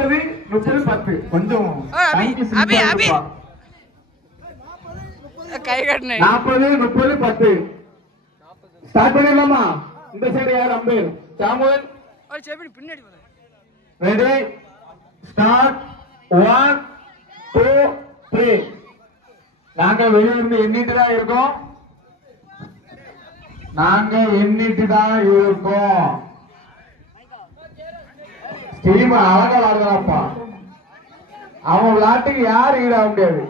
40 30 10 கொஞ்சம் கை கட்டணே 40 30 10 ஸ்டார்ட் பண்ணிடலாமா? இந்த சைடு யார் அம்பேர்? சாமுவேல் பின்னாடி ரெடி ஸ்டார்ட் 1 2 3 நாங்க வெளியிருந்து எண்ணிட்டு தான் இருக்கோம். டீம் அழகா விளாடுறாப்பா. அவன் விளையாட்டுக்கு யாரும் ஈடாக முடியாது.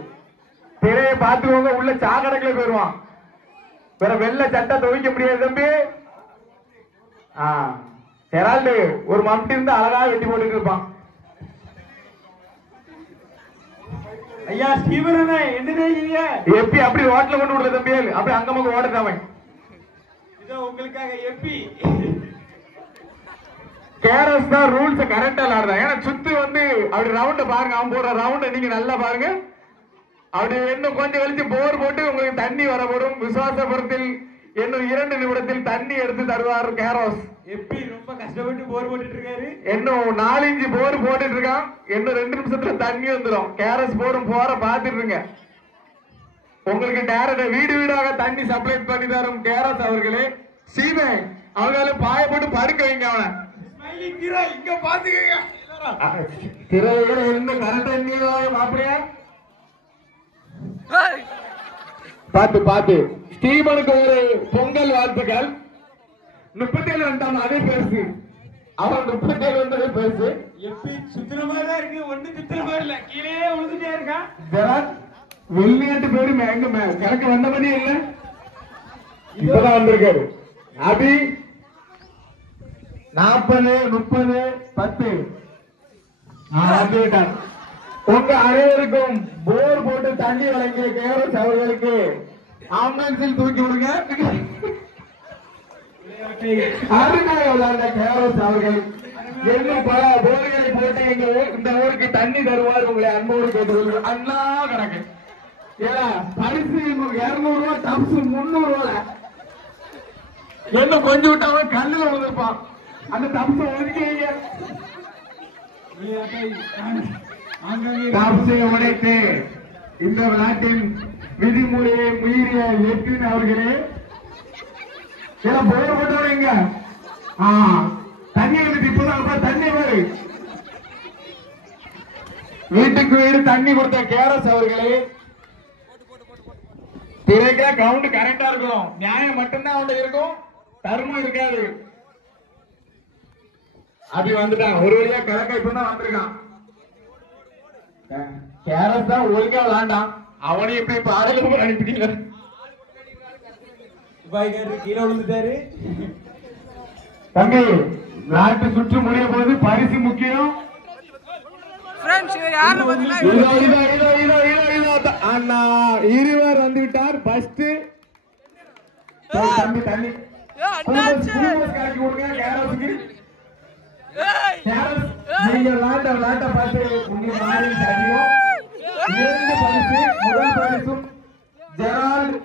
திரையை பார்த்துக்கோங்க, உள்ள சாக்கடைக்குள்ள போயிருவான். வேற வெள்ள சட்டை துவைக்க முடியாது தம்பி. ஹெரால்டு ஒரு மம்டி இருந்து அழகா வெட்டி போட்டுட்டு இருப்பான். ஐயா ஸ்டீவன் என்ன எப்பி அப்படி ரோட்ல கொண்டு விடல தம்பி, அப்படி அங்கமாக ஓடுறவன் உங்களுக்காக எப்பி கேரஸ் தான் ரூல்ஸ் கரெக்டா விளையாடுறான். ஏன்னா சுத்து வந்து அப்படி ரவுண்ட பாருங்க, அவன் போடுற ரவுண்ட நீங்க நல்லா பாருங்க. அப்படி இன்னும் கொஞ்சம் கழிச்சு போர் போட்டு உங்களுக்கு தண்ணி வரப்படும். விசுவாசபுரத்தில் இன்னும் 2 நிமிடத்தில் தண்ணி எடுத்து தருவார் கேரோஸ். எப்பி ரொம்ப கஷ்டப்பட்டு போர் போட்டுட்டு இருக்காரு. இன்னும் 4-5 போர் போட்டுட்டு இருக்கான். இன்னும் 2 நிமிஷத்துல தண்ணி வந்துடும். கேரஸ் போரும் போற பாத்துட்டு இருங்க. உங்களுக்கு டேரக்டா வீடு வீடாக தண்ணி சப்ளை பண்ணி தரும் கேரஸ் அவர்களே. சீமை அவங்கள பாய போட்டு படுக்க வைங்க. அவனை இங்க பாத்துக்கங்க. திரையில இருந்து கரண்ட் அப்படியா பாத்து ஸ்டீவனுக்கு ஒரு பொங்கல் வாழ்த்துக்கள். 37 வந்தான் அதே பேசு. அவன் 37 வந்ததே பேசு. எப்படி சுத்திர மாதிரி தான் இருக்கு, ஒண்ணு சுத்திர மாதிரி இல்ல, கீழே விழுந்துட்டே இருக்கான். வெளிநாட்டு பேரு எங்க கிழக்கு வந்த மாதிரியே இல்ல, இப்பதான் வந்திருக்காரு. அபி 40 30 10 வந்துவிட்டார். உங்க அனைவருக்கும் போர் போட்டு தண்ணி வழங்கிய கேரஸ் அவர்களுக்கு ஆம்புலன்ஸில் தூக்கி விடுங்க. அருமையாக விளையாண்ட கேரஸ் அவர்கள் இன்னும் பல போர்களை போட்டு எங்க இந்த ஊருக்கு தண்ணி தருவார். உங்களை அன்போடு கேட்டுக்கொள்வது அண்ணா கணக்கு. ஏன்னா பரிசு 200 ரூபா, டப்ஸ் 300 ரூபாய். இன்னும் கொஞ்சம் விட்டாவன் கல்லுல விழுந்திருப்பான். அந்த டப்ஸ் ஒதுக்கீங்க. உடைத்து இந்த விளையாட்டின் விதிமுறையை மீறிய எட்டின் அவர்களே போட போட்டவங்க தண்ணி இப்பதான் தண்ணி வரு வீட்டுக்கு வீடு தண்ணி கொடுத்த கேரஸ் அவர்களே. திரைக்க கவுண்ட் கரெக்டா இருக்கும். நியாயம் மட்டும்தான் அவன் இருக்கும், தர்மம் இருக்காது. அப்படி வந்துட்டான். ஒரு வழியா கிழக்க இப்பதான் வந்திருக்கான். கேரஸ் தான் ஒழுங்கா விளாண்டான். அவனையும் இப்படி பாடலுக்கு அனுப்பிட்டீங்க. கீழே விழுந்துட்டாரு. தம்பி நாட்டு சுற்று முடிய போது பரிசு முக்கியம். அண்ணா இருவர் வந்து விட்டார். ஃபர்ஸ்ட் தம்பி தண்ணி கலக்கி கொடுங்க கேரஸுக்கு. நீங்க விளையாட்ட பார்த்து உங்க மாறி 2 பரிசு. முதல் பரிசும் ஜெரால்ட்